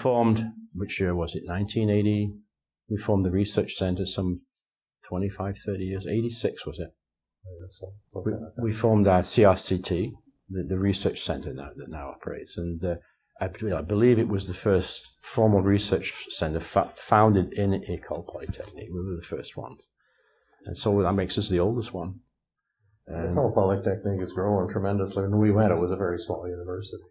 formed, which year was it, 1980? We formed the research center some 25, 30 years, 86 was it? We formed our CRCT, the research center that now operates, and I believe it was the first formal research center founded in École Polytechnique. We were the first ones. And so that makes us the oldest one. École Polytechnique is growing tremendously. When we went, it was a very small university.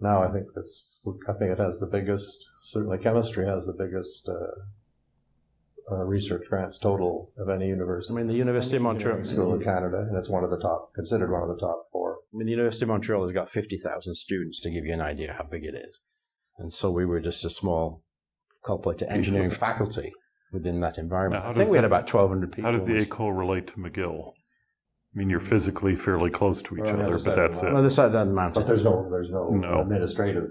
Now I think it has the biggest, certainly chemistry has the biggest research grants total of any university. I mean, the University of Montreal school in Canada, and it's considered one of the top 4. I mean, the University of Montreal has got 50,000 students, to give you an idea how big it is. And so we were just a small couple of engineering faculty within that environment. I think we had about 1,200 people. How does the École relate to McGill? I mean, you're physically fairly close to each other, but that's it. On the side of the mountain. But there's no administrative.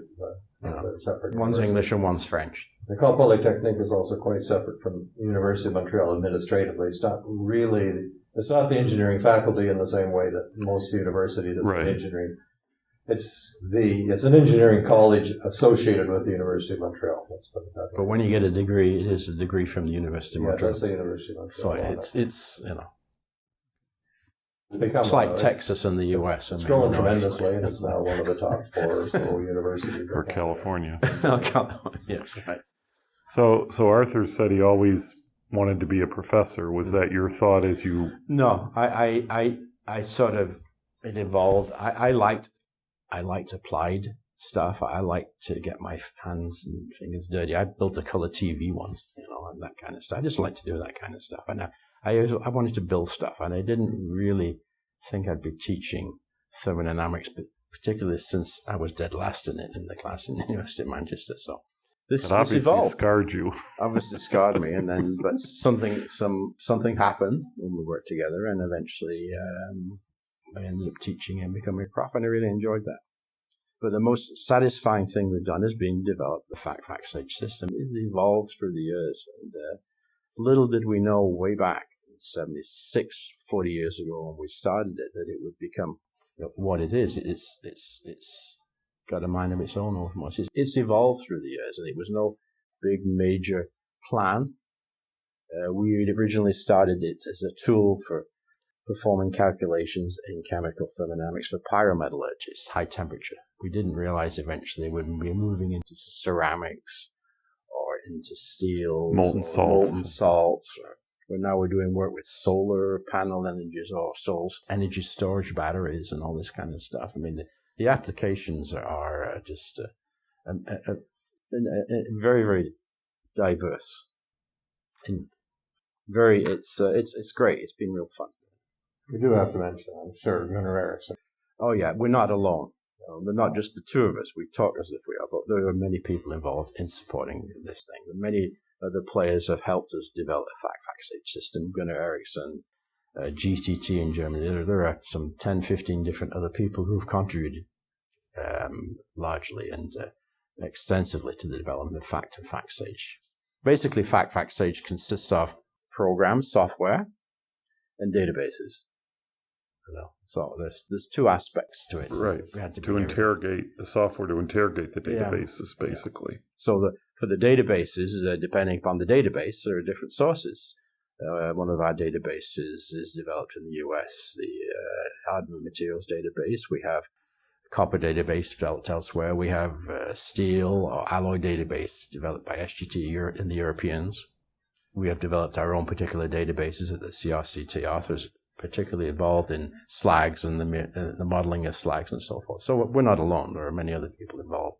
Separate. One's English and one's French. The École Polytechnique is also quite separate from the University of Montreal administratively. It's not the engineering faculty in the same way that most universities is engineering. It's an engineering college associated with the University of Montreal. Let's put it that way. But when you get a degree, it is a degree from the University of Montreal. Yeah, that's the University of Montreal. So it's it's like Texas and the U.S. It's growing tremendously, and it's now one of the top 4 or so universities. Or California. California, yes, right. So Arthur said he always wanted to be a professor. Was that your thought as you? No, I sort of, it evolved. I liked applied stuff. I liked to get my hands and fingers dirty. I built a color TV once, and that kind of stuff. I just like to do that kind of stuff. And I wanted to build stuff, and I didn't really think I'd be teaching thermodynamics, but particularly since I was dead last in the class in the University of Manchester. So this evolved. Scarred you. Obviously scarred me, and then but something happened when we worked together, and eventually I ended up teaching and becoming a prof, and I really enjoyed that. But the most satisfying thing we've done has been develop the FactSage system. It's evolved through the years, and little did we know way back in 76, 40 years ago when we started it, that it would become what it is. It's got a mind of its own almost. It's evolved through the years, and it was no big major plan. We had originally started it as a tool for performing calculations in chemical thermodynamics for pyrometallurgy. It's high temperature. We didn't realize eventually we'd be moving into ceramics or into steel, molten salts. But now we're doing work with solar panel energies or energy storage batteries and all this kind of stuff. I mean, the applications are just very, very diverse. And it's great. It's been real fun. We do have to mention, I'm sure, Gunnar Eriksson. Oh yeah, we're not alone. They're not just the two of us. We talk as if we are, but there are many people involved in supporting this thing. Many other players have helped us develop the FactSage system. Gunnar Eriksson, GTT in Germany. There are some 10, 15 different other people who've contributed largely and extensively to the development of FACT and FactSage. Basically, FactSage consists of programs, software, and databases. So there's two aspects to it. Right. To interrogate the software, to interrogate the databases, basically. So for the databases, depending upon the database, there are different sources. One of our databases is developed in the U.S., the AIME materials database. We have a copper database developed elsewhere. We have steel or alloy database developed by SGT in the Europeans. We have developed our own particular databases at the CRCT. Arthur's particularly involved in slags and the modeling of slags and so forth. So we're not alone. There are many other people involved.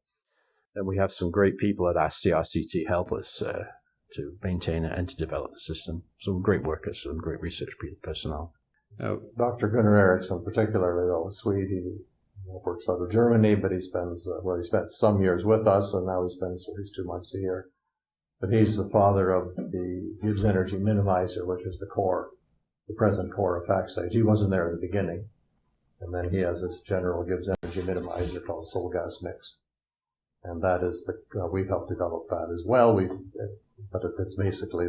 And we have some great people at our CRCT help us to maintain and to develop the system. Some great workers, some great research personnel. Now, Dr. Gunnar Eriksson, particularly, though, a Swede, he works out of Germany, but he spent some years with us, and now he spends at least 2 months a year. But he's the father of the Gibbs Energy Minimizer, which is the present core of FactSage. He wasn't there in the beginning. And then he has this general Gibbs Energy Minimizer called Soul Gas Mix. And that is we've helped develop that as well. But it's basically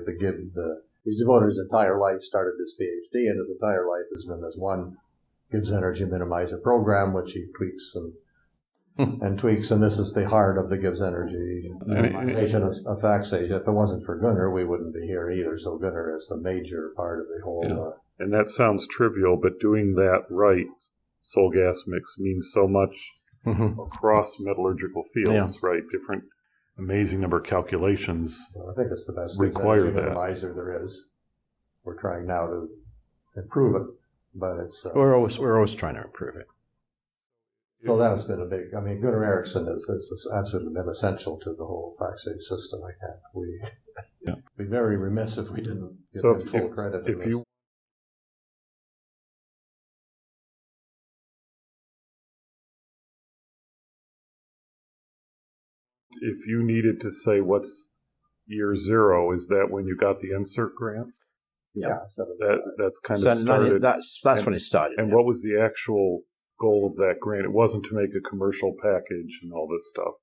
he's devoted his entire life, started his PhD, and his entire life has been this one Gibbs Energy Minimizer program, which he tweaks and and tweaks, and this is the heart of the Gibbs Energy minimization of FactSage. If it wasn't for Gunnar, we wouldn't be here either. So Gunnar is the major part of the whole. And that sounds trivial, but doing that right, soil gas mix, means so much across metallurgical fields, right? Different, amazing number of calculations. Well, I think it's the best require that minimizer there is. We're trying now to improve it, but it's we're always trying to improve it. So that's been a big. I mean, Gunnar Eriksson has absolutely been essential to the whole FactSage system. I can't. We'd be very remiss if we didn't give him full credit. If you needed to say what's year zero, is that when you got the NSERC grant? Yeah, that's kind of started. That's when it started. And what was the actual goal of that grant? It wasn't to make a commercial package and all this stuff,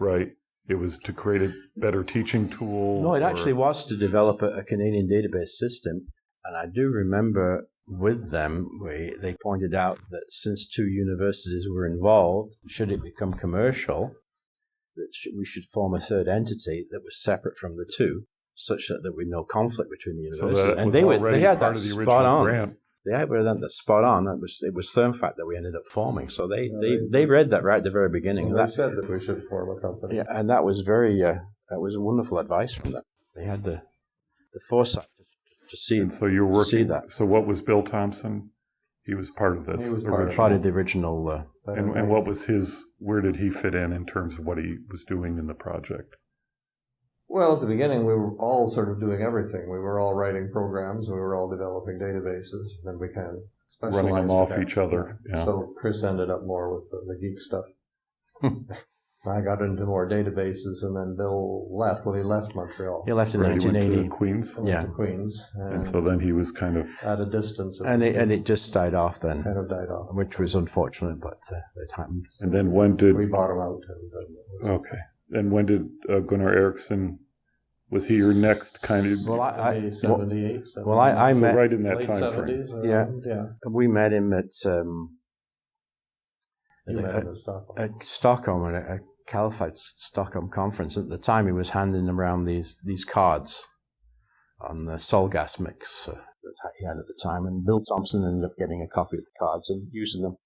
right? It was to create a better teaching tool. No, it actually was to develop a Canadian database system. And I do remember with them, they pointed out that since 2 universities were involved, should it become commercial, that we should form a third entity that was separate from the 2, such that there would be no conflict between the universities. So and they had that spot on. Grant. They had that spot on. It was ThermFACT that we ended up forming. So they read that right at the very beginning. Well, they said that we should form a company. Yeah, and that was that was a wonderful advice from them. They had the foresight to see. And so you were working. See that. So what was Bill Thompson? He was part of this. He was part of the original. And what was his? Where did he fit in terms of what he was doing in the project? Well, at the beginning, we were all sort of doing everything. We were all writing programs. We were all developing databases. And then we kind of specialized. Running them off each other. Yeah. So Chris ended up more with the geek stuff. I got into more databases, and then Bill left. Well, he left Montreal. He left in 1980. He went to Queens. To Queens. And so then he was kind of at a distance. And it just died off then. Kind of died off. Which was unfortunate, but it happened. And then when did... We bought him out. Okay. And when did Gunnar Eriksson... Was he your next kind of... Well, 78. Well, I met... right in that late time 70s, frame. Yeah. We met him at... At Stockholm, at a Caliphate Stockholm conference. At the time, he was handing around these cards on the sol gas mix that he had at the time, and Bill Thompson ended up getting a copy of the cards and using them.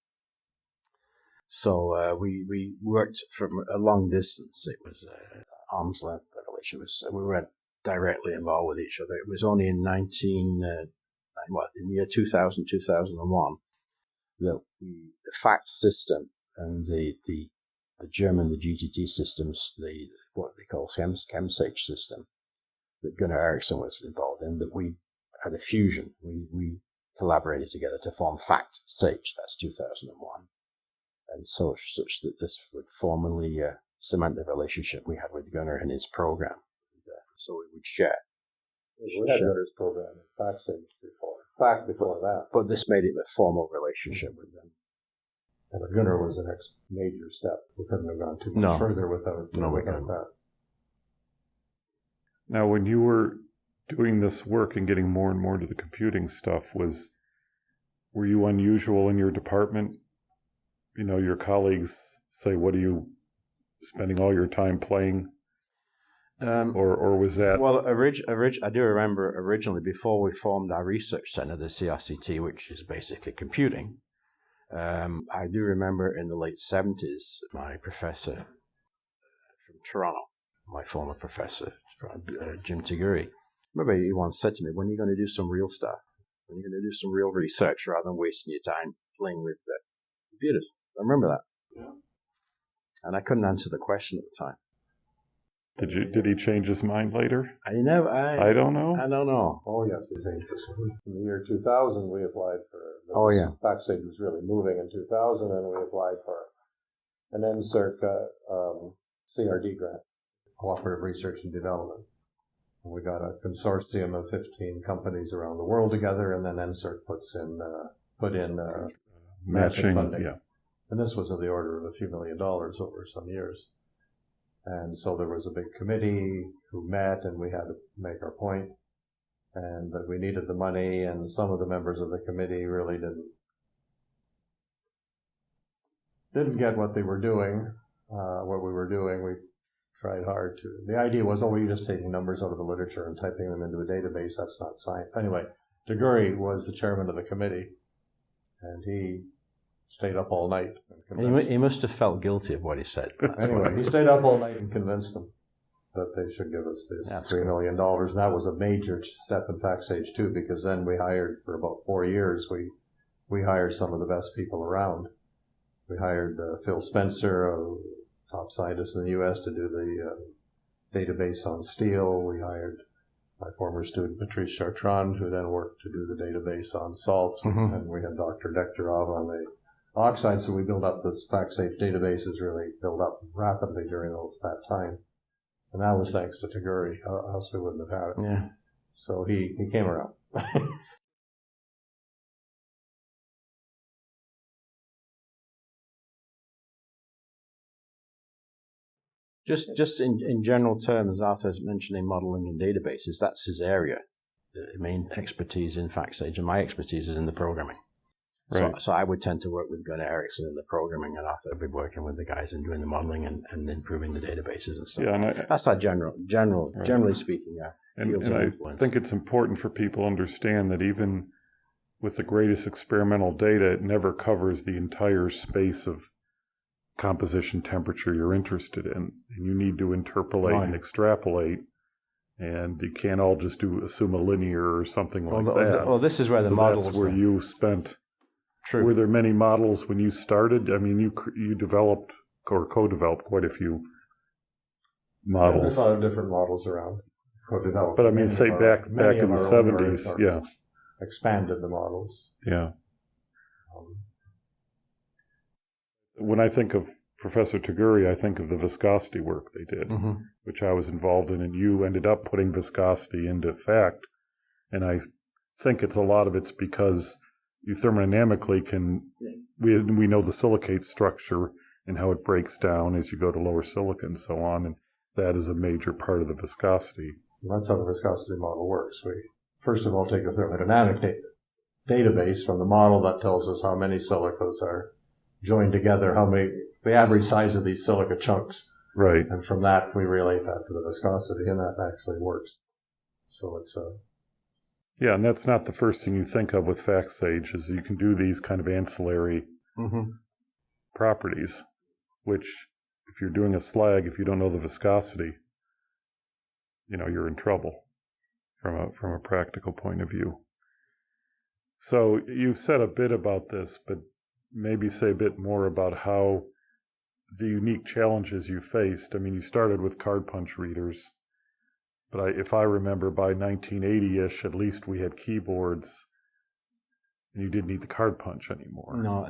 So we worked from a long distance. It was arm's length relation. We weren't directly involved with each other. It was only in in the year 2000, 2001, that the FACT system and the German, the GTT systems, what they call ChemSage system, that Gunnar Eriksson was involved in, that we had a fusion. We collaborated together to form FactSage. That's 2001. And such that this would formally cement the relationship we had with Gunnar and his program. So we would share. We had Gunnar's program in FactSage before that. But this made it a formal relationship with them. And Gunnar was the next major step. We couldn't have gone too much further without that. Now, when you were doing this work and getting more and more to the computing stuff, were you unusual in your department? You know, your colleagues say, "What are you spending all your time playing?" Or was that... Well, I do remember originally, before we formed our research center, the CRCT, which is basically computing, I do remember in the late 70s, my professor from Toronto, my former professor, Jim Tiguri, remember he once said to me, "When are you going to do some real stuff? When are you going to do some real research rather than wasting your time playing with computers?" I remember that. Yeah. And I couldn't answer the question at the time. Did he change his mind later? I don't know. I don't know. Oh, yes, he changed his mind. In the year 2000, we applied for... FactSage was really moving in 2000, and we applied for an NSERC CRD grant, Cooperative Research and Development. And we got a consortium of 15 companies around the world together, and then NSERC put in matching funding. Yeah. And this was of the order of a few $1 million over some years. And so there was a big committee who met, and we had to make our point, and that we needed the money, and some of the members of the committee really didn't get what they were doing, what we were doing. We tried hard to. The idea was, oh, you're just taking numbers out of the literature and typing them into a database. That's not science. Anyway, Taguri was the chairman of the committee, and he stayed up all night. He must have felt guilty of what he said. Anyway, he stayed up all night and convinced them that they should give us this $3 million. And that was a major step in FactSage too, because then we hired, for about 4 years, we hired some of the best people around. We hired Phil Spencer, a top scientist in the U.S., to do the database on steel. We hired my former student Patrice Chartrand, who then worked to do the database on salts. Mm-hmm. And we had Dr. Dektarov on the oxides. So we built up the FactSage databases, really built up rapidly during that time. And that was thanks to Taguri, else we wouldn't have had it. Yeah. So he came around. Just in general terms, Arthur's mentioning modeling and databases. That's his area. The main expertise in FactSage, and my expertise is in the programming. Right. So I would tend to work with Gunnar, Eriksson in the programming, and Arthur would be working with the guys and doing the modeling and improving the databases and stuff. Yeah, and that's our generally speaking, fields of influence. I think it's important for people to understand that even with the greatest experimental data, it never covers the entire space of composition temperature you're interested in. And you need to interpolate and extrapolate, and you can't all just assume a linear or something like that. Well, this is where the models. That's where you spent. True. Were there many models when you started? I mean, you developed or co-developed quite a few models. There's a lot of different models around. Co-developed. But I mean, say back in the 70s, yeah. Expanded the models. Yeah. When I think of Professor Taguri, I think of the viscosity work they did, mm-hmm. which I was involved in, and you ended up putting viscosity into FACT. And I think a lot of it's because you thermodynamically we know the silicate structure and how it breaks down as you go to lower silica and so on, and that is a major part of the viscosity. And that's how the viscosity model works. We first of all take a thermodynamic database from the model that tells us how many silicas are joined together, the average size of these silica chunks. Right. And from that, we relate that to the viscosity, and that actually works. So it's yeah, and that's not the first thing you think of with FactSage, is you can do these kind of ancillary mm-hmm. properties, which if you're doing a slag, if you don't know the viscosity, you're in trouble from a practical point of view. So you've said a bit about this, but maybe say a bit more about how the unique challenges you faced. I mean, you started with card punch readers. But if I remember, by 1980-ish, at least we had keyboards, and you didn't need the card punch anymore. No,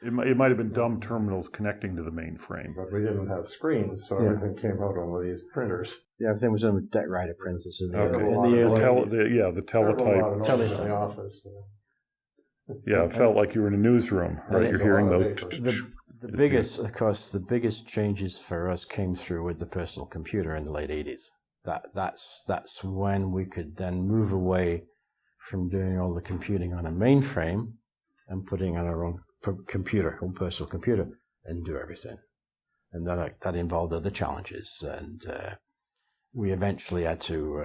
It might have been dumb terminals connecting to the mainframe. But we didn't have screens, so everything came out on one of these printers. Yeah, everything was on deck writer printers. The teletype. In the office. Yeah, it felt like you were in a newsroom, right? You're hearing those. The biggest changes for us came through with the personal computer in the late 80s. That's when we could then move away from doing all the computing on a mainframe and putting on our own personal computer, and do everything. And that involved other challenges, and we eventually had to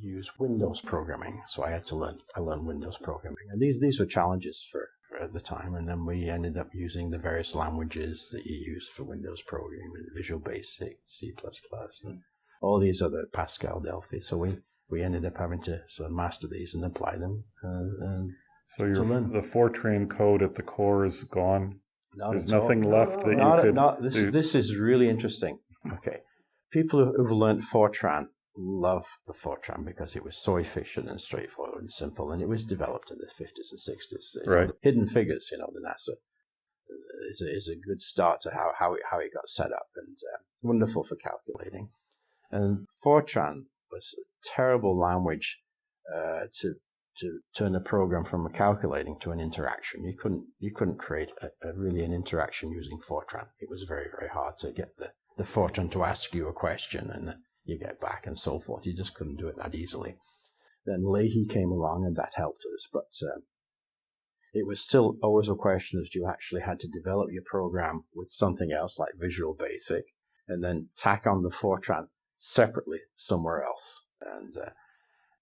use Windows programming. So I learned Windows programming, and these were challenges for at the time. And then we ended up using the various languages that you use for Windows programming, Visual Basic, C++, and all these other Pascal, Delphi. So we ended up having to sort of master these and apply them. So the Fortran code at the core is gone. There's nothing left that you could. This is really interesting. Okay, people who've learned Fortran love the Fortran because it was so efficient and straightforward and simple, and it was developed in the 50s and 60s. Right. Hidden Figures, the NASA is a good start to how it got set up, and wonderful for calculating. And Fortran was a terrible language to turn a program from a calculating to an interaction. You couldn't create an interaction using Fortran. It was very, very hard to get the Fortran to ask you a question and you get back and so forth. You just couldn't do it that easily. Then Leahy came along and that helped us. But it was still always a question as you actually had to develop your program with something else like Visual Basic and then tack on the Fortran separately somewhere else. And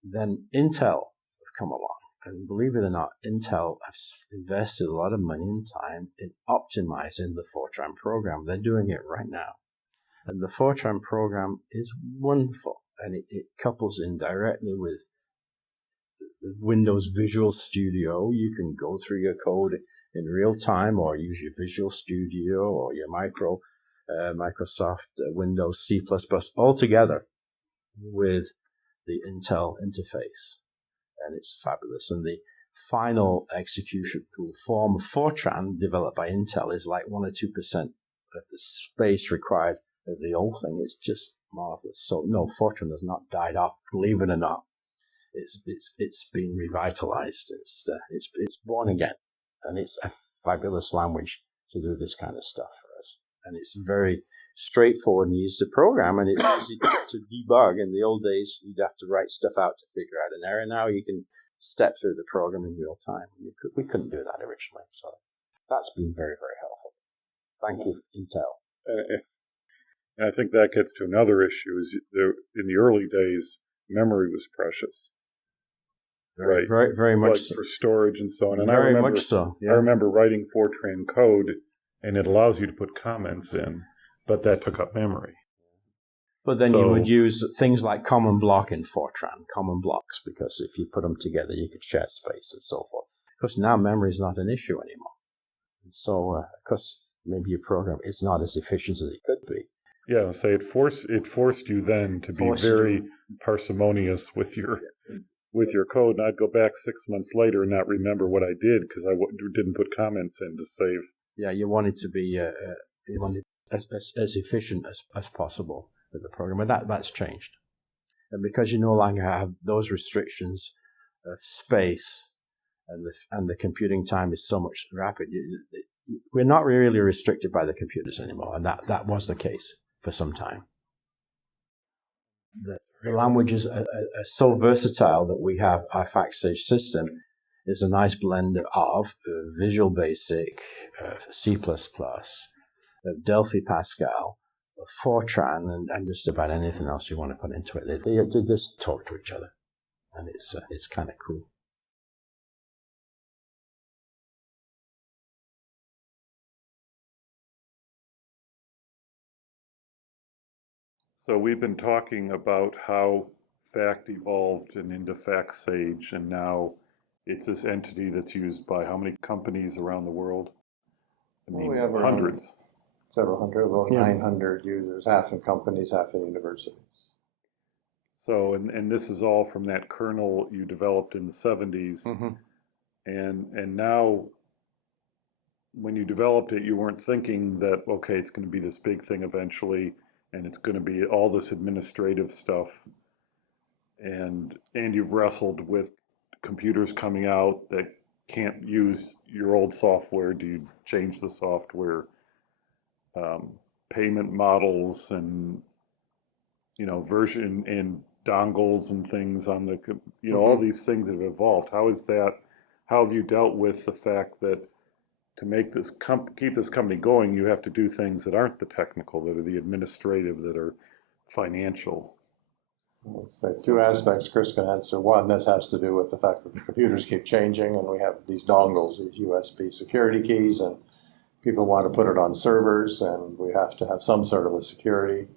then Intel have come along. And believe it or not, Intel has invested a lot of money and time in optimizing the Fortran program. They're doing it right now. And the Fortran program is wonderful. And it couples in directly with Windows Visual Studio. You can go through your code in real time or use your Visual Studio or your Microsoft Windows C++ all together with the Intel interface. And it's fabulous. And the final execution tool form of Fortran developed by Intel is like 1 or 2% of the space required of the old thing. It's just marvelous. So no, Fortran has not died off, believe it or not. It's been revitalized. It's born again, and it's a fabulous language to do this kind of stuff for us. And it's very straightforward and easy to program, and it's easy to debug. In the old days, you'd have to write stuff out to figure out an error. Now you can step through the program in real time. We couldn't do that originally, so that's been very, very helpful. Thank you, Intel. And I think that gets to another issue. Is in the early days, memory was precious. Right. Very, very much so. For storage and so on. And very much so. Yeah. I remember writing Fortran code, and it allows you to put comments in, but that took up memory. But then you would use things like common block in Fortran, common blocks, because if you put them together, you could share space and so forth. Because now memory is not an issue anymore. And so, because maybe your program is not as efficient as it could be. Yeah, so it forced you then to be very parsimonious with your code, and I'd go back 6 months later and not remember what I did because I didn't put comments in to save. Yeah, you wanted to be as efficient as possible with the program, and that's changed. And because you no longer have those restrictions of space and the computing time is so much rapid, we're not really restricted by the computers anymore, and that was the case for some time. The languages are so versatile that we have our FactSage system is a nice blend of Visual Basic, C++, Delphi Pascal, Fortran, and just about anything else you want to put into it. They just talk to each other, and it's kind of cool. So we've been talking about how FACT evolved and into FactSage, and now it's this entity that's used by how many companies around the world? We have hundreds. Several hundred, about 900 users, half in companies, half in universities. So, and this is all from that kernel you developed in the 70s. Mm-hmm. And now, when you developed it, you weren't thinking that, okay, it's going to be this big thing eventually, and it's going to be all this administrative stuff. And you've wrestled with computers coming out that can't use your old software. Do you change the software? Payment models and, version and dongles and things on the, all these things that have evolved. How have you dealt with the fact that to make this keep this company going, you have to do things that aren't the technical, that are the administrative, that are financial? So two aspects Chris can answer. One, this has to do with the fact that the computers keep changing, and we have these dongles, these USB security keys, and people want to put it on servers, and we have to have some sort of a security.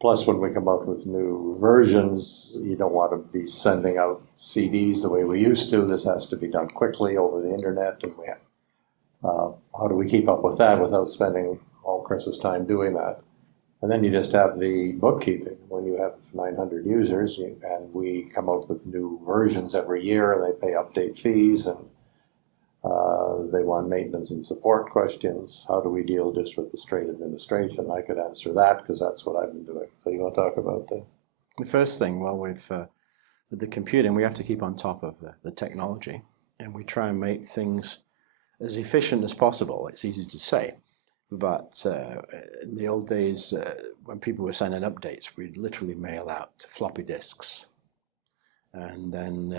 Plus, when we come out with new versions, you don't want to be sending out CDs the way we used to. This has to be done quickly over the internet, and how do we keep up with that without spending all Chris's time doing that? And then you just have the bookkeeping. When you have 900 users, and we come out with new versions every year, and they pay update fees, and they want maintenance and support questions. How do we deal just with the straight administration? I could answer that because that's what I've been doing. So you want to talk about that? The first thing, with the computing, we have to keep on top of the technology, and we try and make things as efficient as possible. It's easy to say, but in the old days, when people were sending updates, we'd literally mail out floppy disks, and then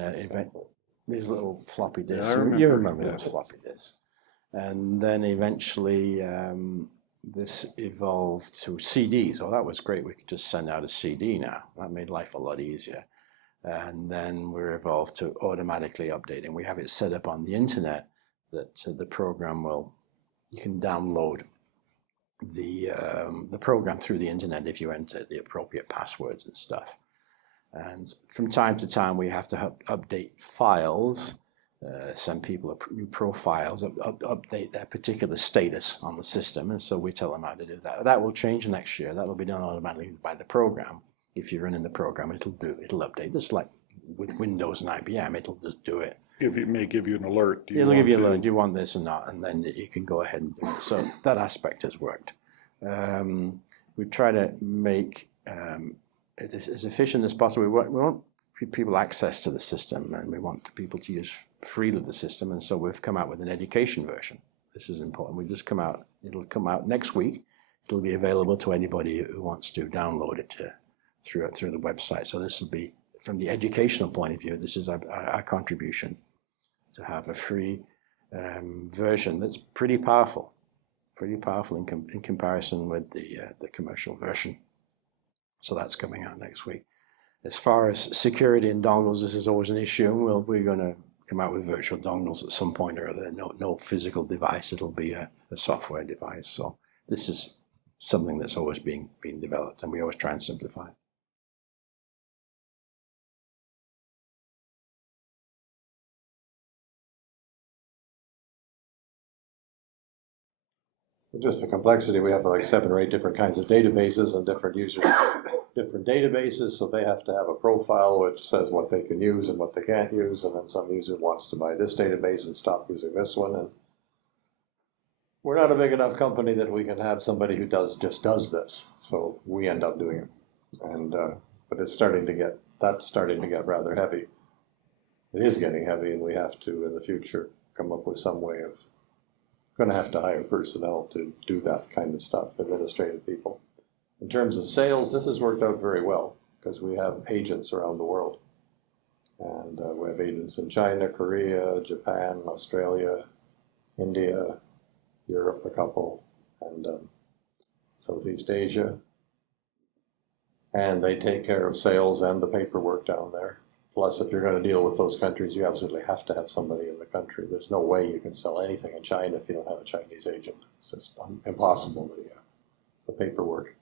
these little floppy disks. Yeah, I remember. You remember Yeah. those floppy disks. And then eventually this evolved to CDs. Oh, that was great. We could just send out a CD now. That made life a lot easier. And then we evolved to automatically updating. We have it set up on the internet that the program you can download the program through the internet if you enter the appropriate passwords and stuff. And from time to time, we have to update files. Send people new profiles, update their particular status on the system, and so we tell them how to do that. That will change next year. That will be done automatically by the program. If you're running the program, it'll update. Just like with Windows and IBM, it'll just do it. It may give you an alert. It'll give you an alert. Do you want this or not? And then you can go ahead and do it. So that aspect has worked. We try to make it as efficient as possible. We want people access to the system, and we want people to use freely the system, and so we've come out with an education version. This is important. It'll come out next week. It'll be available to anybody who wants to download it through the website. So this will be, from the educational point of view, this is our contribution to have a free version that's pretty powerful in comparison with the commercial version. So that's coming out next week. As far as security and dongles, this is always an issue. We're going to come out with virtual dongles at some point or other. No physical device. It'll be a software device. So this is something that's always being developed, and we always try and simplify it. Just the complexity, we have like 7 or 8 different kinds of databases and different users, different databases, so they have to have a profile which says what they can use and what they can't use, and then some user wants to buy this database and stop using this one. And we're not a big enough company that we can have somebody who just does this, so we end up doing it. And but it's starting to get rather heavy. It is getting heavy, and we have to in the future come up with some way of. Going to have to hire personnel to do that kind of stuff, administrative people. In terms of sales, this has worked out very well because we have agents around the world. And we have agents in China, Korea, Japan, Australia, India, Europe, a couple, and Southeast Asia. And they take care of sales and the paperwork down there. Plus, if you're going to deal with those countries, you absolutely have to have somebody in the country. There's no way you can sell anything in China if you don't have a Chinese agent. It's just impossible, the paperwork.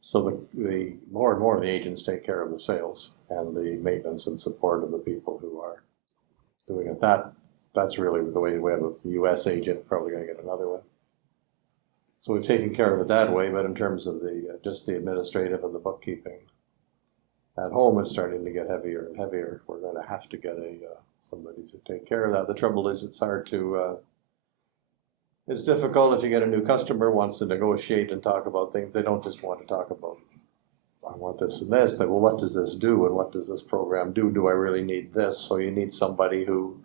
So the more and more the agents take care of the sales and the maintenance and support of the people who are doing it. That's really the way we have a U.S. agent, probably going to get another one. So we've taken care of it that way, but in terms of just the administrative and the bookkeeping, at home, it's starting to get heavier and heavier. We're going to have to get somebody to take care of that. The trouble is, it's hard to. It's difficult if you get a new customer wants to negotiate and talk about things. They don't just want to talk about, I want this and this. But well, what does this do, and what does this program do? Do I really need this? So you need somebody who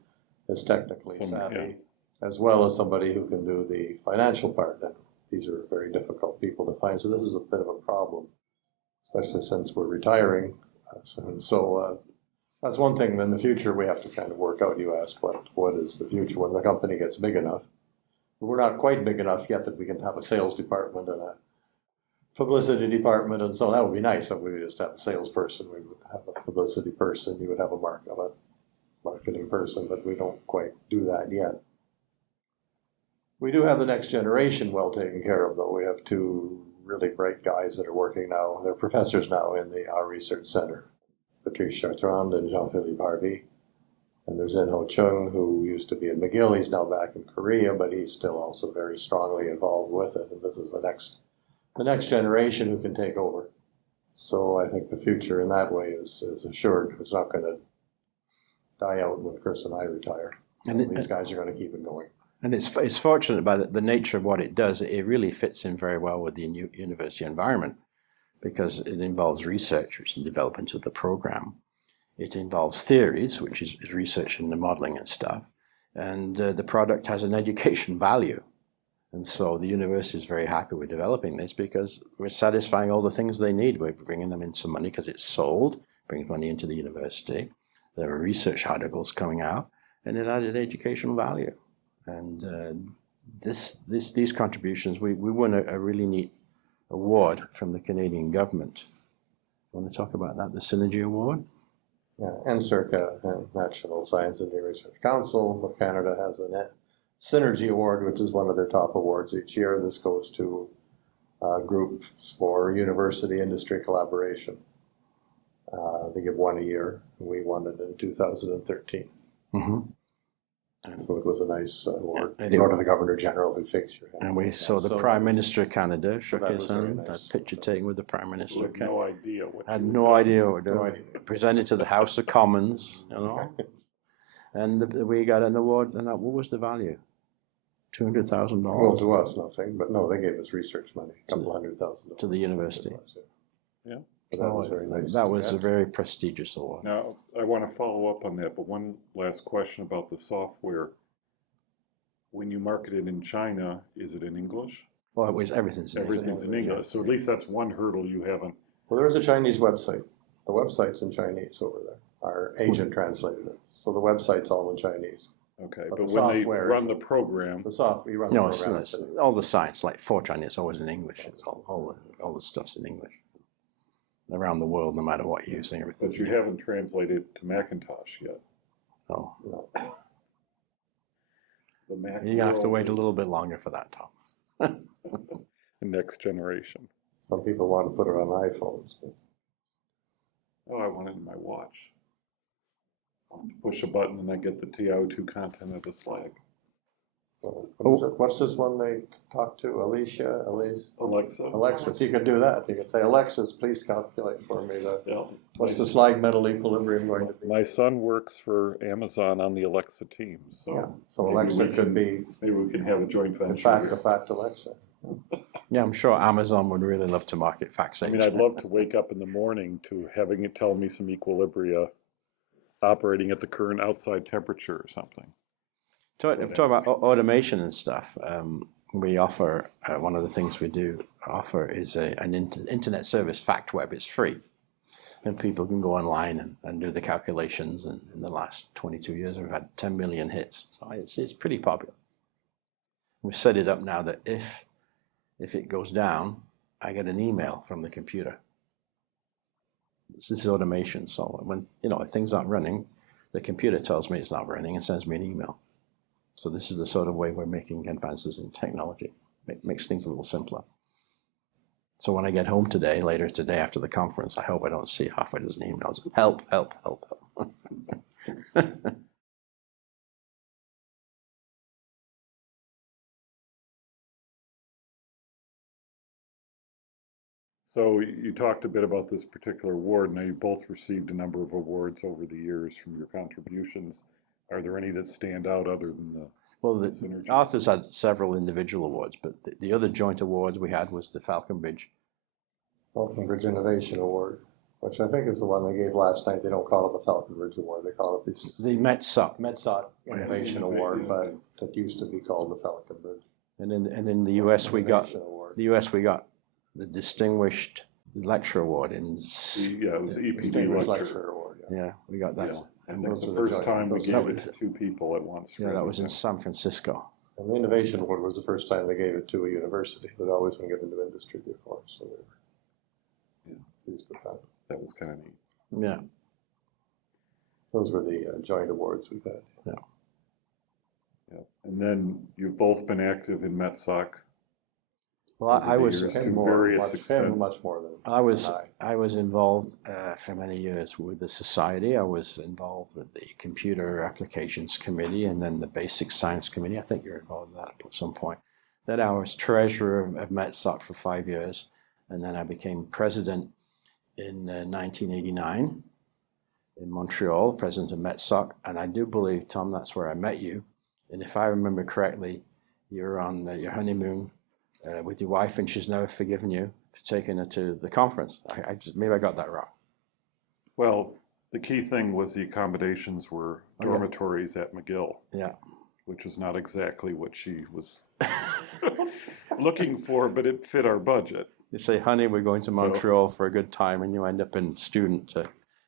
is technically savvy, as well as somebody who can do the financial part. And these are very difficult people to find. So this is a bit of a problem, especially since we're retiring. And so that's one thing in the future we have to kind of work out. You asked what is the future when the company gets big enough. We're not quite big enough yet that we can have a sales department and a publicity department, and so that would be nice if we would just have a salesperson. We would have a publicity person. You would have a marketing person, but we don't quite do that yet. We do have the next generation well taken care of, though. We have 2 really bright guys that are working now. They're professors now in our research center, Patrice Chartrand and Jean-Philippe Harvey. And there's In-Ho Chung, who used to be at McGill. He's now back in Korea, but he's still also very strongly involved with it. And this is the next generation who can take over. So I think the future in that way is assured. It's not going to die out when Chris and I retire. And these guys are going to keep it going. And it's fortunate by the nature of what it does. It really fits in very well with the university environment because it involves research, which is development of the program. It involves theories, which is research and the modeling and stuff. And the product has an education value. And so the university is very happy with developing this because we're satisfying all the things they need. We're bringing them in some money because it's sold, brings money into the university. There were research articles coming out, and it added educational value. And these contributions, we won a really neat award from the Canadian government. You want to talk about that, the Synergy Award? Yeah, NSERC, National Science and Research Council of Canada, has a Synergy Award, which is one of their top awards each year. This goes to groups for university industry collaboration. They give one a year. We won it in 2013. Mm-hmm. So it was a nice award. And you go to the Governor General who shakes your hand. And we saw the Prime Minister of Canada shook his hand. Nice. A picture taken with the Prime Minister of Canada. No idea what. I had no idea what we're doing. Presented to the House of Commons, you know, and we got an award. And what was the value? $200,000. Well, to us, nothing. But no, they gave us research money, a couple $100,000 to the university. Yeah. But that was very nice. That was a very prestigious award. Now, I want to follow up on that, but one last question about the software. When you market it in China, is it in English? Well, everything's in English. Everything's in English, so at least that's one hurdle you haven't. Well, there is a Chinese website. The website's in Chinese over there. Our agent translated it. So the website's all in Chinese. Okay, But but the when they software run is- the program, The software, you run the No, program. it's all the science, like Fortran, it's always in English. It's all the stuff's in English. Around the world, no matter what you're using, everything's but you in English. haven't translated to Macintosh yet. Oh, No. The Mac you're going to have to world wait a is little bit longer for that, Tom. the next generation. Some people want to put it on iPhones. Oh, I want it in my watch. I'll push a button and I get the TiO2 content of the slag. What's this one they talk to? Elise? Alexa. So you could do that. You could say, Alexis, please calculate for me Yeah. what's the slag metal equilibrium going to be? My son works for Amazon on the Alexa team, so Yeah. So maybe Alexa we could can- be maybe we can have a joint the venture. fact Alexa. Yeah, I'm sure Amazon would really love to market FactSage. I mean, I'd love to wake up in the morning to having it tell me some equilibria operating at the current outside temperature or something. Talk about automation and stuff. We offer, one of the things we do offer is an internet service, FactWeb. It's free. And people can go online and do the calculations. And in the last 22 years, we've had 10 million hits. So it's pretty popular. We've set it up now that if it goes down, I get an email from the computer. This is automation. So when, if things aren't running, the computer tells me it's not running and sends me an email. So this is the sort of way we're making advances in technology. It makes things a little simpler. So when I get home later today after the conference, I hope I don't see half a dozen emails. Help, help, help, help. So you talked a bit about this particular award. Now you both received a number of awards over the years from your contributions. Are there any that stand out other than the Well, the Synergy? authors had several individual awards, but the other joint awards we had was the Falcon Bridge. Falcon Bridge Innovation Award, which I think is the one they gave last night. They don't call it the Falcon Bridge Award. They call it The METSOC. METSOC Innovation Award, but it used to be called the Falcon Bridge And in the US we got Innovation Award. the Distinguished Lecture Award in Yeah, it was EPD Distinguished lecture. Lecturer Award. Yeah. yeah, we got that. Yeah. I think Those the were the first joint- time we those- gave that it was- to two people at once. Yeah, that was in San Francisco. And the Innovation Award was the first time they gave it to a university. It had always been given to industry before, so they were pleased with that. That was kind of neat. Yeah. Those were the joint awards we've had. Yeah. And then you've both been active in METSOC. Well, Over I the was years. To Him various extents. much more than I was than I was involved for many years with the society. I was involved with the Computer Applications Committee and then the Basic Science Committee. I think you're involved in that at some point. Then I was treasurer of METSOC for 5 years, and then I became president in 1989 in Montreal, president of METSOC. And I do believe, Tom, that's where I met you. And if I remember correctly, you're on your honeymoon with your wife, and she's never forgiven you for taking her to the conference. Maybe I got that wrong. Well, the key thing was the accommodations were dormitories at McGill. Yeah. Which was not exactly what she was looking for, but it fit our budget. You say, honey, we're going to Montreal for a good time, and you end up in student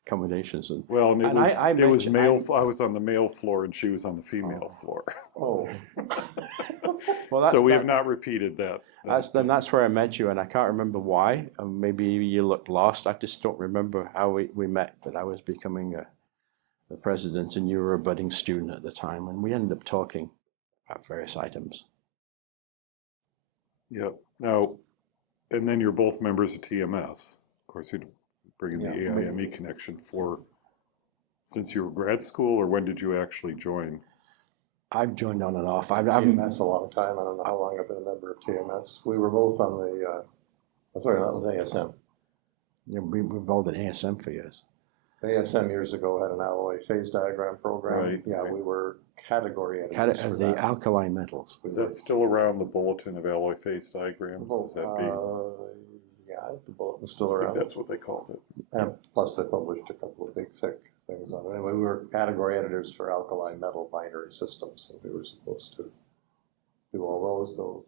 accommodations. And Well, and And I it was mentioned- male. I was on the male floor, and she was on the female floor. Oh, well, that's, So we that- have not repeated that. that's where I met you, and I can't remember why. Maybe you looked lost. I just don't remember how we met, but I was becoming the president, and you were a budding student at the time, and we ended up talking about various items. Yeah. Now, and then you're both members of TMS. Of course, you'd bring in the Yeah. AIME connection since you were grad school, or when did you actually join? I've joined on and off. I'm TMS a long time. I don't know how long I've been a member of TMS. We were both on the, sorry, that was ASM. we've all done ASM for years. ASM years ago had an alloy phase diagram program. Right, Yeah, right. we were category editors for The that. alkali metals. Is that still around, the bulletin of alloy phase diagrams? Is that Yeah, the bulletin's still I think around. that's what they called it. And plus, they published a couple of big, thick things on it. Anyway, we were category editors for alkali metal binary systems, and we were supposed to do all those. Though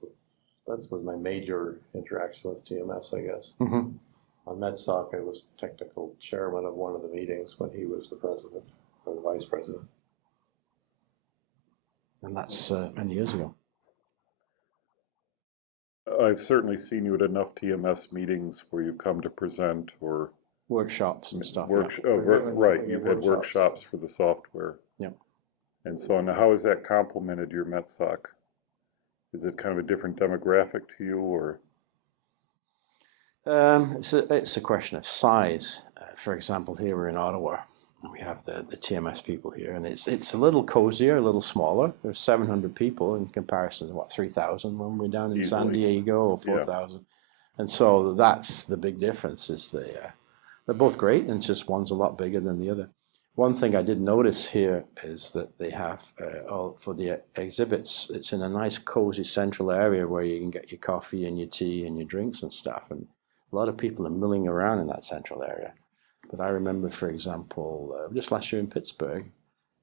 that was my major interaction with TMS, I guess. Mm-hmm. On METSOC, I was technical chairman of one of the meetings when he was the president or the vice president. And that's many years ago. I've certainly seen you at enough TMS meetings where you've come to present or Workshops and stuff. right. We You've had had workshops. workshops for the software. Yeah. And so on. Now, how has that complemented your METSOC? Is it kind of a different demographic to you, or? It's a question of size. For example, here we're in Ottawa. We have the TMS people here, and it's a little cozier, a little smaller. There's 700 people in comparison to 3,000 when we're down in San Easily. Diego, or 4,000. And so that's the big difference. Is they're both great, and it's just one's a lot bigger than the other. One thing I did notice here is that they have for the exhibits, it's in a nice cozy central area where you can get your coffee and your tea and your drinks and stuff. And a lot of people are milling around in that central area. But I remember, for example, just last year in Pittsburgh,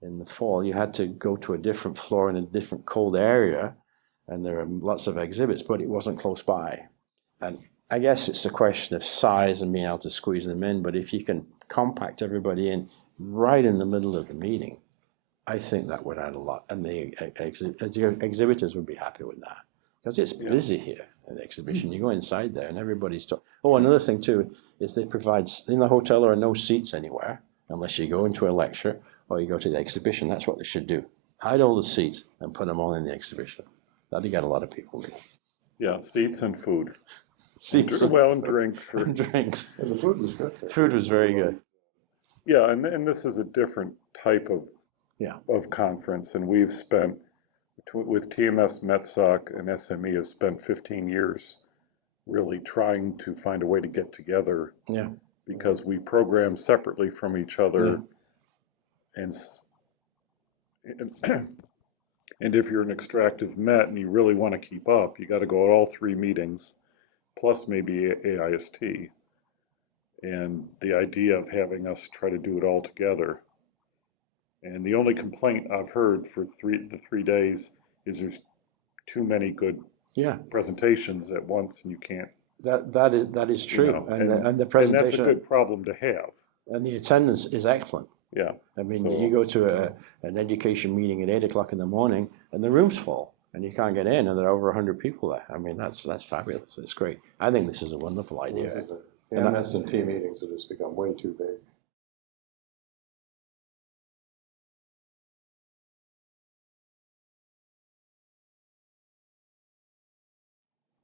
in the fall, you had to go to a different floor in a different cold area, and there are lots of exhibits, but it wasn't close by. And I guess it's a question of size and being able to squeeze them in, but if you can compact everybody in right in the middle of the meeting, I think that would add a lot. And the exhibitors would be happy with that. Because it's busy here at the exhibition. You go inside there and everybody's talking. Oh, another thing too is they provide, in the hotel there are no seats anywhere unless you go into a lecture or you go to the exhibition. That's what they should do. Hide all the seats and put them all in the exhibition. That'd get a lot of people in. Yeah, seats and food. Seats and drink for and drinks. And the food was good. Food was very good. Yeah, and this is a different type of conference, and we've spent with TMS, METSOC, and SME have spent 15 years really trying to find a way to get together. Yeah. Because we program separately from each other, and if you're an extractive MET and you really want to keep up, you got to go to all three meetings, plus maybe AIST. And the idea of having us try to do it all together. And the only complaint I've heard for the 3 days is there's too many good presentations at once, and you can't. That is true. You know, and the presentation. And that's a good problem to have. And the attendance is excellent. Yeah. I mean, you go to an education meeting at 8 o'clock in the morning, and the room's full, and you can't get in, and there are over 100 people there. I mean, that's fabulous. It's great. I think this is a wonderful idea. The MS&T meetings have just become way too big.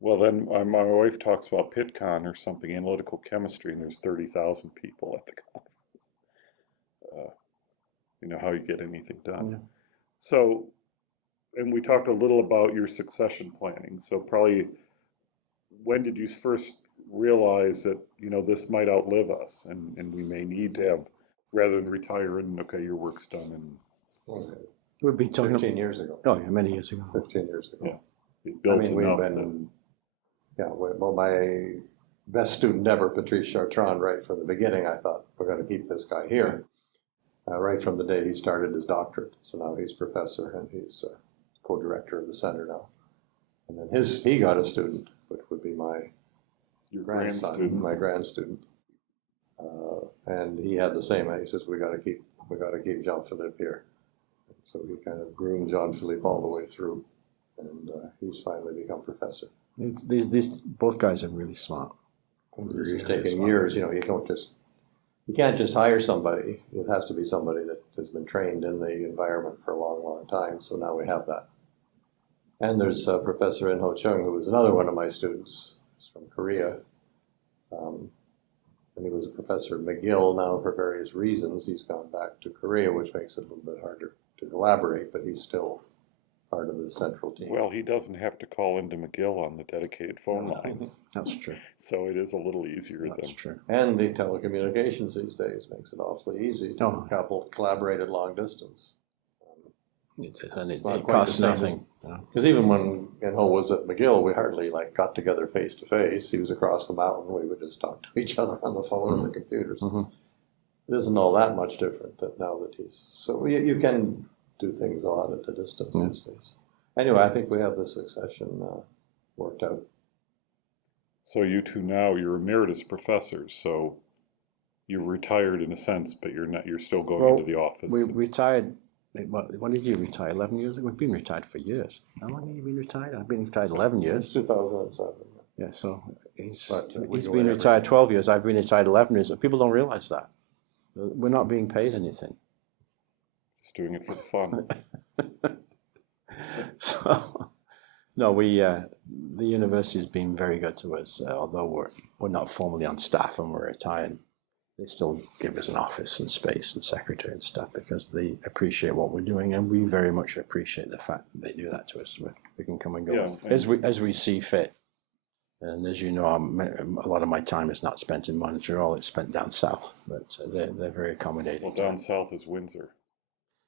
Well, then my wife talks about PitCon or something, analytical chemistry, and there's 30,000 people at the conference. You know how you get anything done. Yeah. So, and we talked a little about your succession planning. So probably, when did you first realize that, you know, this might outlive us and we may need to have, rather than retire and, okay, your work's done and... We've been talking 15 years ago. Oh, yeah, many years ago. 15 years ago. Yeah. I mean, we've been, well, my best student ever, Patrice Chartrand, right from the beginning, I thought, we're going to keep this guy here. Right from the day he started his doctorate. So now he's professor and he's co-director of the center now. And then he got a student, which would be my Your grandson, grandstudent. my grandstudent. And And he had the same. He says, we got to keep Jean-Philippe here. So he kind of groomed Jean-Philippe all the way through, and he's finally become professor. These both guys are really smart. It's taken years. You can't just hire somebody. It has to be somebody that has been trained in the environment for a long, long time. So now we have that. And there's a Professor In Ho Chung, who was another one of my students. He's from Korea. And he was a professor at McGill. Now, for various reasons, he's gone back to Korea, which makes it a little bit harder to collaborate, but he's still part of the central team. Well, he doesn't have to call into McGill on the dedicated phone line. That's true. So it is a little easier. That's true. And the telecommunications these days makes it awfully easy to collaborate at long distance. It is, and it costs nothing. Because even when In-Ho was at McGill, we hardly got together face to face. He was across the mountain. We would just talk to each other on the phone or the computers. It isn't all that much different now that he's... So you can do things a lot at a distance these days. Anyway, I think we have the succession worked out. So you two now, you're emeritus professors, so you're retired in a sense, but you're still going into the office. We retired... When did you retire? 11 years ago? We've been retired for years. How long have you been retired? I've been retired 11 years. It's 2007. Yeah, so he's been retired 12 years. I've been retired 11 years. People don't realize that. We're not being paid anything. Just doing it for the fun. So, no, the university has been very good to us. Although we're not formally on staff and we're retired, they still give us an office and space and secretary and stuff because they appreciate what we're doing, and we very much appreciate the fact that they do that to us. We can come and go as we see fit. And as you know, a lot of my time is not spent in Montreal; it's spent down south. But they're very accommodating. Well, down south is Windsor.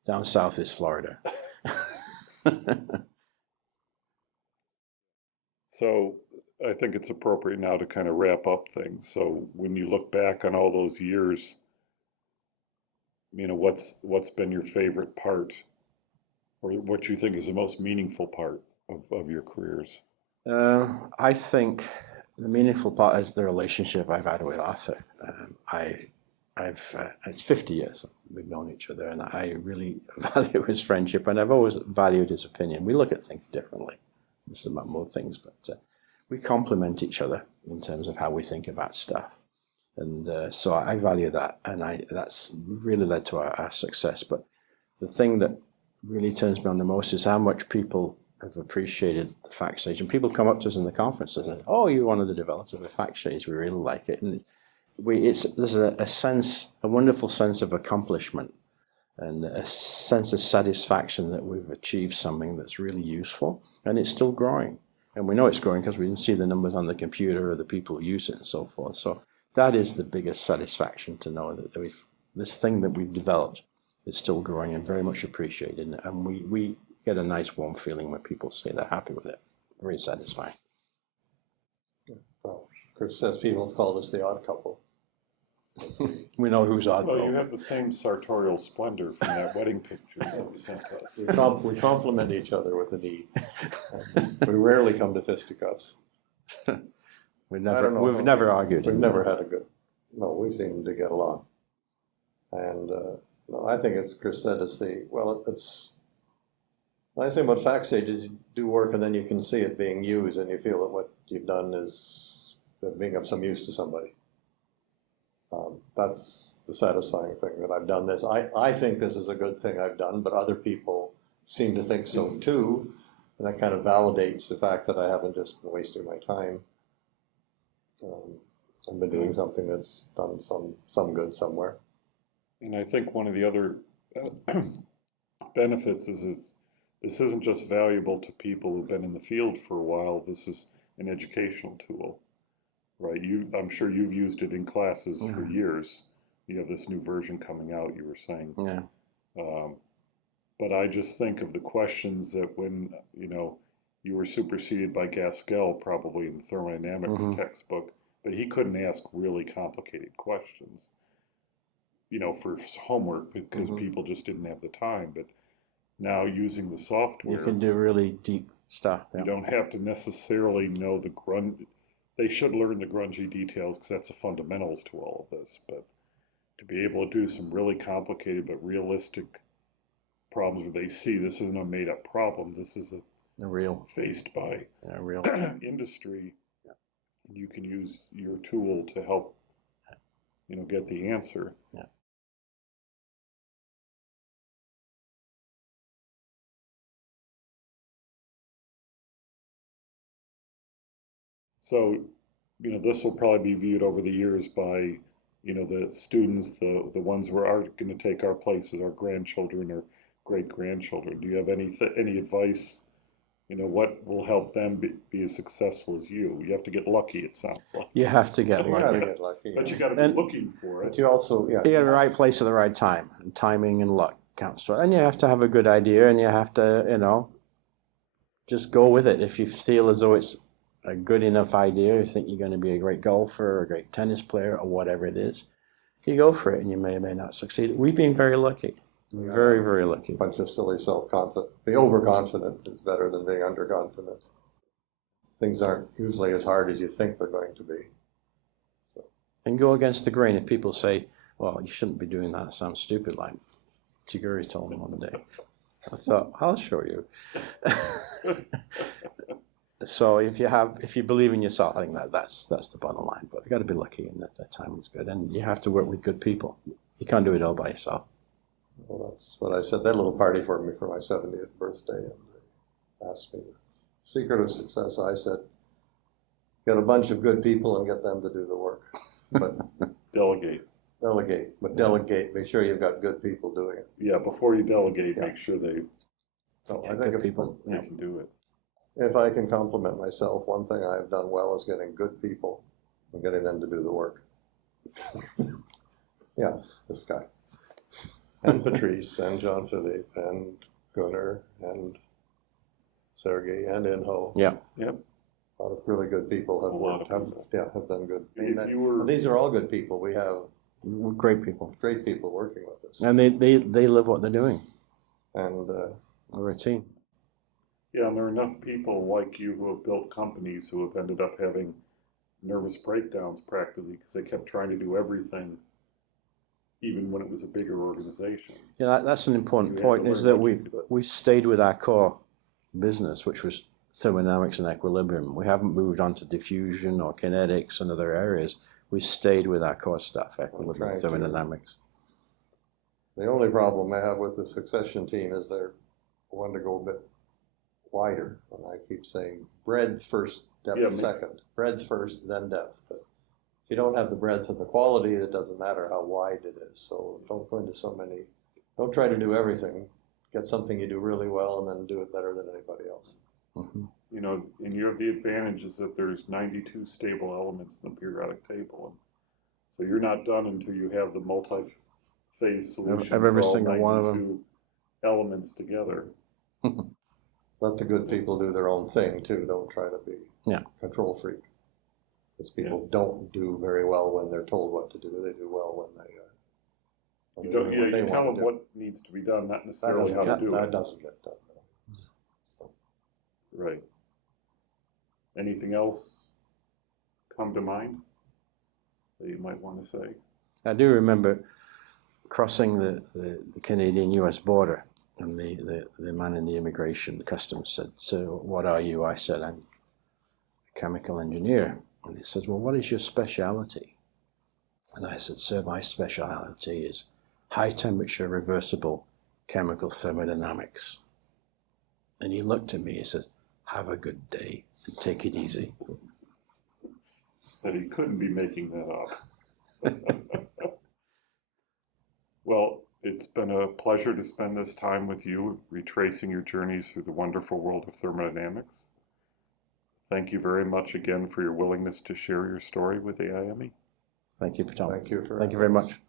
Down south is Florida. So I think it's appropriate now to kind of wrap up things. So when you look back on all those years, what's been your favorite part, or what you think is the most meaningful part of your careers? I think the meaningful part is the relationship I've had with Arthur. It's 50 years we've known each other, and I really value his friendship, and I've always valued his opinion. We look at things differently. This is about more things, but we complement each other in terms of how we think about stuff. And so I value that, and that's really led to our success. But the thing that really turns me on the most is how much people have appreciated the FactSage. And people come up to us in the conferences and say, oh, you're one of the developers of the FactSage. We really like it. And there's a wonderful sense of accomplishment and a sense of satisfaction that we've achieved something that's really useful, and it's still growing. And we know it's growing because we can see the numbers on the computer or the people who use it and so forth. So that is the biggest satisfaction, to know that this thing that we've developed is still growing and very much appreciated. And we get a nice warm feeling when people say they're happy with it. Very satisfying. Well, Chris says people have called us the odd couple. We know who's odd. Well, you have the same sartorial splendor from that wedding picture that you sent us. We complement each other with a need. We rarely come to fisticuffs. We've never argued. We've never had we seem to get along. And I think, as Chris said, it's the nice thing about FactSage is you do work and then you can see it being used, and you feel that what you've done is being of some use to somebody. That's the satisfying thing, that I've done this. I think this is a good thing I've done, but other people seem to think so too. And that kind of validates the fact that I haven't just been wasting my time. I've been doing something that's done some good somewhere. And I think one of the other benefits is this isn't just valuable to people who've been in the field for a while. This is an educational tool. Right, I'm sure you've used it in classes for years. You have this new version coming out, you were saying. Yeah. But I just think of the questions that when, you were superseded by Gaskell probably in the thermodynamics textbook, but he couldn't ask really complicated questions, for homework because people just didn't have the time. But now using the software, you can do really deep stuff. You don't have to necessarily know the They should learn the grungy details because that's the fundamentals to all of this. But to be able to do some really complicated but realistic problems where they see this isn't a made-up problem. This is a real faced by real industry. Yeah. You can use your tool to help, get the answer. Yeah. So, this will probably be viewed over the years by, the students, the ones who are going to take our places, our grandchildren or great-grandchildren. Do you have any advice? What will help them be as successful as you? You have to get lucky, it sounds like. You have to get You lucky. gotta get lucky. But you got to be looking for it. But you also, You got the right place at the right time. And timing and luck counts to it. And you have to have a good idea, and you have to, just go with it. If you feel as though it's a good enough idea, you think you're going to be a great golfer or a great tennis player or whatever it is, you go for it, and you may or may not succeed. We've been very lucky. Very, very lucky. a bunch of silly self-confident. The overconfident is better than being underconfident. Things aren't usually as hard as you think they're going to be. So. And go against the grain. If people say, well, you shouldn't be doing that, it sounds stupid, like Chiguri told me one day. I thought, I'll show you. So if you believe in yourself, I think that's the bottom line. But you got to be lucky, and that timing's good. And you have to work with good people. You can't do it all by yourself. Well, that's what I said. They had a little party for me for my 70th birthday, and they asked me the secret of success. I said, get a bunch of good people and get them to do the work. But Delegate. But delegate. Make sure you've got good people doing it. Yeah, before you delegate, make sure they I think if people can do it. If I can compliment myself, one thing I have done well is getting good people and getting them to do the work. Yeah, this guy. And Patrice, and Jean-Philippe, and Gunnar, and Sergey, and Inho. Yeah. Yep. A lot of really good people have worked, have done good. These are all good people. We have great people working with us. And they live what they're doing. And we're a team. Yeah, and there are enough people like you who have built companies who have ended up having nervous breakdowns practically because they kept trying to do everything, even when it was a bigger organization. Yeah, that's an important point, is that we stayed with our core business, which was thermodynamics and equilibrium. We haven't moved on to diffusion or kinetics and other areas. We stayed with our core stuff, equilibrium, thermodynamics. The only problem I have with the succession team is they're wanting to go a bit wider. And I keep saying breadth first, depth second. Breadth first, then depth. But if you don't have the breadth and the quality, it doesn't matter how wide it is. So don't go into don't try to do everything. Get something you do really well and then do it better than anybody else. Mm-hmm. And you have the advantage is that there's 92 stable elements in the periodic table. And so you're not done until you have the multi-phase solution of every for all single 92 one of them. Elements together. Let the good people do their own thing too. Don't try to be control freak. Because people don't do very well when they're told what to do. They do well when they you tell them what needs to be done, not necessarily how to do it. That doesn't get done. So. Right. Anything else come to mind that you might want to say? I do remember crossing the Canadian-US border, and the man in the immigration customs said, "So what are you?" I said, "I'm a chemical engineer." And he said, "Well, what is your specialty?" And I said, "Sir, my specialty is high temperature reversible chemical thermodynamics." And he looked at me, he said, "Have a good day and take it easy." That he couldn't be making that up. Well, it's been a pleasure to spend this time with you, retracing your journeys through the wonderful world of thermodynamics. Thank you very much again for your willingness to share your story with AIME. Thank you, Tom. Thank you very much.